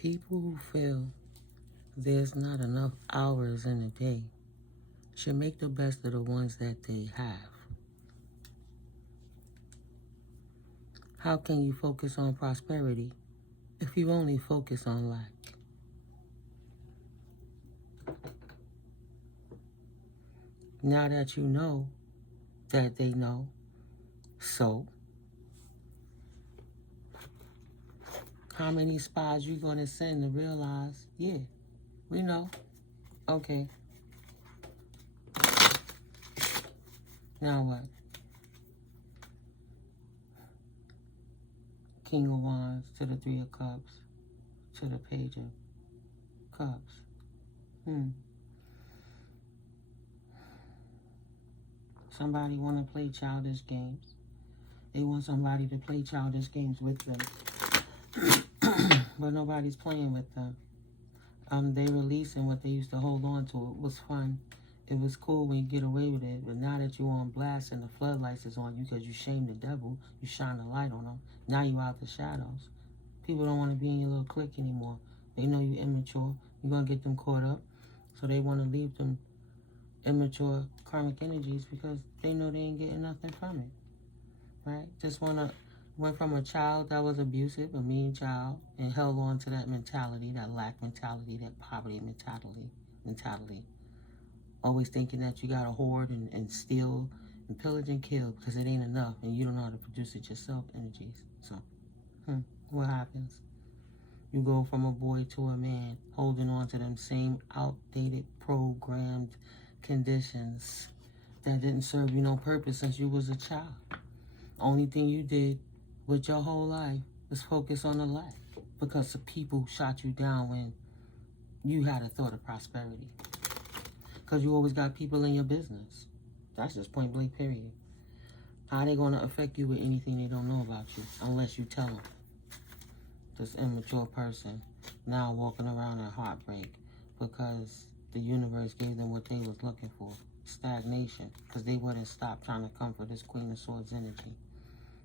People who feel there's not enough hours in a day should make the best of the ones that they have. How can you focus on prosperity if you only focus on lack? Now that you know that they know, so how many spies you gonna send to realize, yeah, we know, okay. Now what? King of Wands to the Three of Cups to the Page of Cups. Somebody want to play childish games. They want somebody to play childish games with them. But nobody's playing with them. They releasing what they used to hold on to. It was fun. It was cool when you get away with it. But now that you're on blast and the floodlights is on you because you shame the devil, you shine the light on them. Now you out the shadows. People don't want to be in your little clique anymore. They know you're immature. You're going to get them caught up. So they want to leave them immature karmic energies because they know they ain't getting nothing from it. Right? Just went from a child that was abusive, a mean child, and held on to that mentality, that lack mentality, that poverty mentality. Always thinking that you got to hoard and steal and pillage and kill because it ain't enough and you don't know how to produce it yourself energies. So, what happens? You go from a boy to a man, holding on to them same outdated, programmed conditions that didn't serve you no purpose since you was a child. Only thing you did with your whole life is focus on the lack because the people shot you down when you had a thought of prosperity. Because you always got people in your business. That's just point blank, period. How are they going to affect you with anything they don't know about you unless you tell them? This immature person now walking around in heartbreak because the universe gave them what they was looking for. Stagnation. Because they wouldn't stop trying to come for this Queen of Swords energy.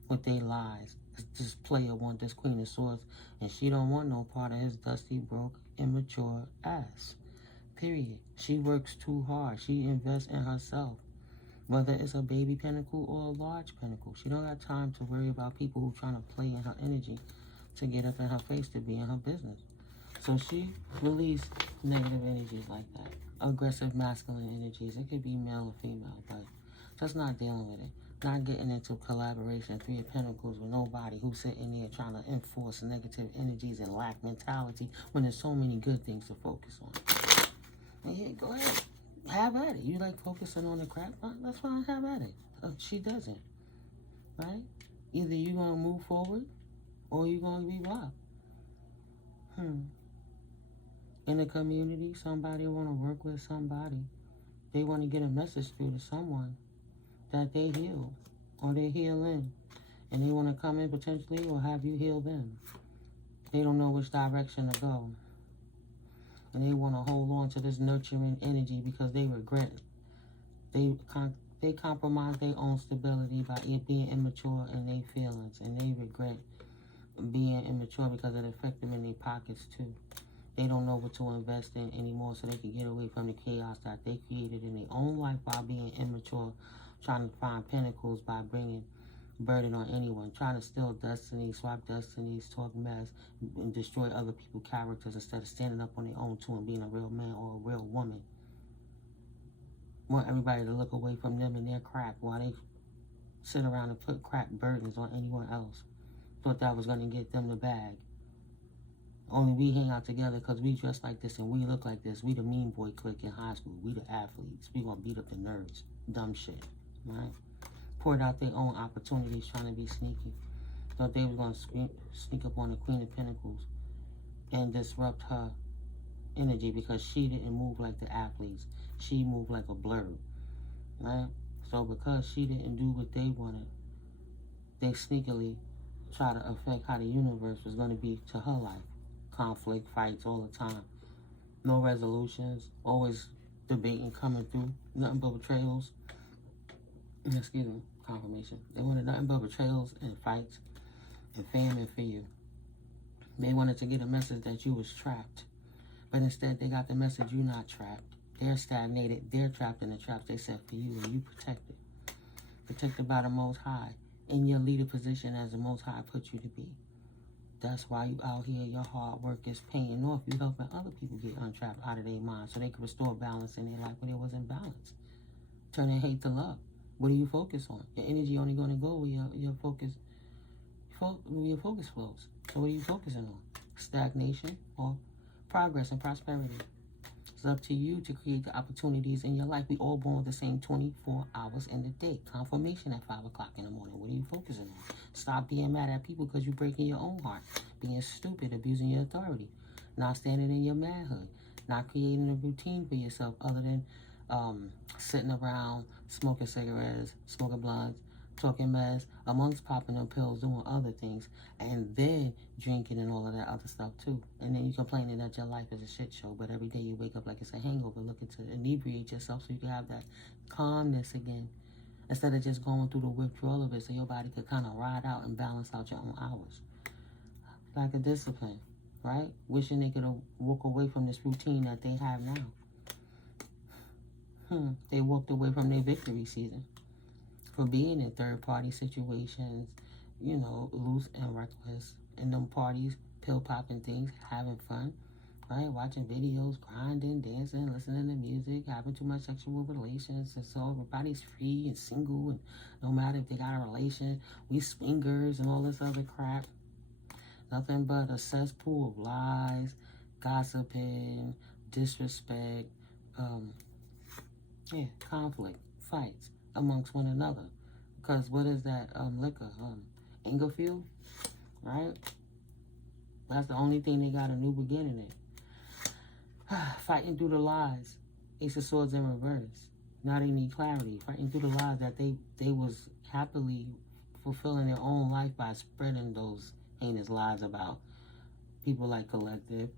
With their lies. This player want this Queen of Swords and she don't want no part of his dusty, broke, immature ass. Period. She works too hard. She invests in herself. Whether it's a baby pinnacle or a large pinnacle. She don't have time to worry about people who trying to play in her energy to get up in her face to be in her business. So she released negative energies like that. Aggressive masculine energies. It could be male or female, but just not dealing with it. Not getting into collaboration, Three of Pentacles with nobody who's sitting there trying to enforce negative energies and lack mentality when there's so many good things to focus on. And yeah, go ahead. Have at it. You like focusing on the crap? That's fine. Have at it. She doesn't. Right? Either you're going to move forward or you're going to be robbed. In the community, somebody want to work with somebody. They want to get a message through to someone that they heal or they heal in. And they want to come in potentially or have you heal them. They don't know which direction to go. And they want to hold on to this nurturing energy because they regret it. They compromise their own stability by being immature in their feelings. And they regret being immature because it affects them in their pockets too. They don't know what to invest in anymore so they can get away from the chaos that they created in their own life by being immature, trying to find pinnacles by bringing burden on anyone, trying to steal destiny, swap destinies, talk mess, and destroy other people's characters instead of standing up on their own too and being a real man or a real woman. Want everybody to look away from them and their crap while they sit around and put crap burdens on anyone else. Thought that was going to get them the bag. Only we hang out together because we dress like this and we look like this. We the mean boy clique in high school. We the athletes. We going to beat up the nerds. Dumb shit. Right? Poured out their own opportunities trying to be sneaky. Thought they was going to sneak up on the Queen of Pentacles and disrupt her energy because she didn't move like the athletes. She moved like a blurb. Right? So because she didn't do what they wanted, they sneakily try to affect how the universe was going to be to her life. Conflict, fights all the time. No resolutions. Always debating coming through. Nothing but betrayals. Excuse me. Confirmation. They wanted nothing but betrayals and fights and famine for you. They wanted to get a message that you was trapped. But instead, they got the message you're not trapped. They're stagnated. They're trapped in the traps they set for you, and you protected. Protected by the Most High. In your leader position as the Most High put you to be. That's why you out here, your hard work is paying off. You helping other people get untrapped out of their mind so they can restore balance in their life when it wasn't balanced. Turning hate to love. What do you focus on? Your energy only going to go where your focus flows. So what are you focusing on? Stagnation or progress and prosperity? It's up to you to create the opportunities in your life. We all born with the same 24 hours in the day. Confirmation at 5 o'clock in the morning. What are you focusing on? Stop being mad at people because you're breaking your own heart. Being stupid, abusing your authority. Not standing in your manhood. Not creating a routine for yourself other than sitting around, smoking cigarettes, smoking blunts, talking mess, amongst popping them pills, doing other things, and then drinking and all of that other stuff too. And then you complaining that your life is a shit show, but every day you wake up like it's a hangover, looking to inebriate yourself so you can have that calmness again, instead of just going through the withdrawal of it so your body could kind of ride out and balance out your own hours. Like a discipline, right? Wishing they could walk away from this routine that they have now. They walked away from their victory season for being in third-party situations, you know, loose and reckless in them parties, pill-popping things, having fun, right? Watching videos, grinding, dancing, listening to music, having too much sexual relations, and so everybody's free and single, and no matter if they got a relation, we swingers and all this other crap. Nothing but a cesspool of lies, gossiping, disrespect, conflict, fights amongst one another. Because what is that liquor? Anger fuel, right? That's the only thing they got a new beginning in. Fighting through the lies. Ace of Swords in reverse. Not any clarity. Fighting through the lies that they was happily fulfilling their own life by spreading those heinous lies about people like Collective.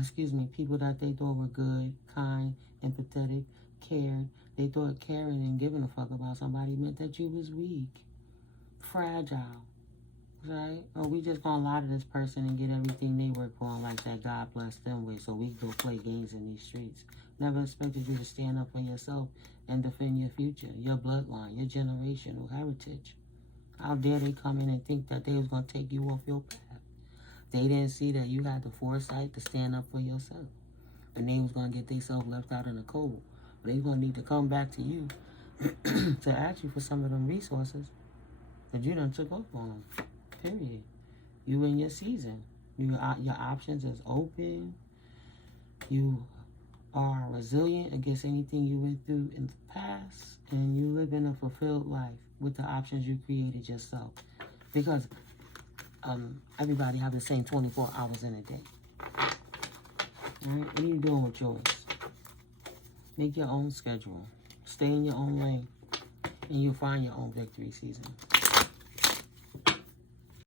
Excuse me. People that they thought were good, kind, empathetic, cared. They thought caring and giving a fuck about somebody meant that you was weak, fragile, right? Or we just gonna lie to this person and get everything they work for like that God blessed them with so we go play games in these streets. Never expected you to stand up for yourself and defend your future, your bloodline, your generational heritage. How dare they come in and think that they was gonna take you off your path? They didn't see that you had the foresight to stand up for yourself. And they was gonna get themselves left out in the cold. But they gonna need to come back to you to ask you for some of them resources that you done took off on them. Period. You in your season. Your options is open. You are resilient against anything you went through in the past. And you live in a fulfilled life with the options you created yourself. Because everybody have the same 24 hours in a day. All right? What are you doing with yours? Make your own schedule. Stay in your own lane. And you'll find your own victory season.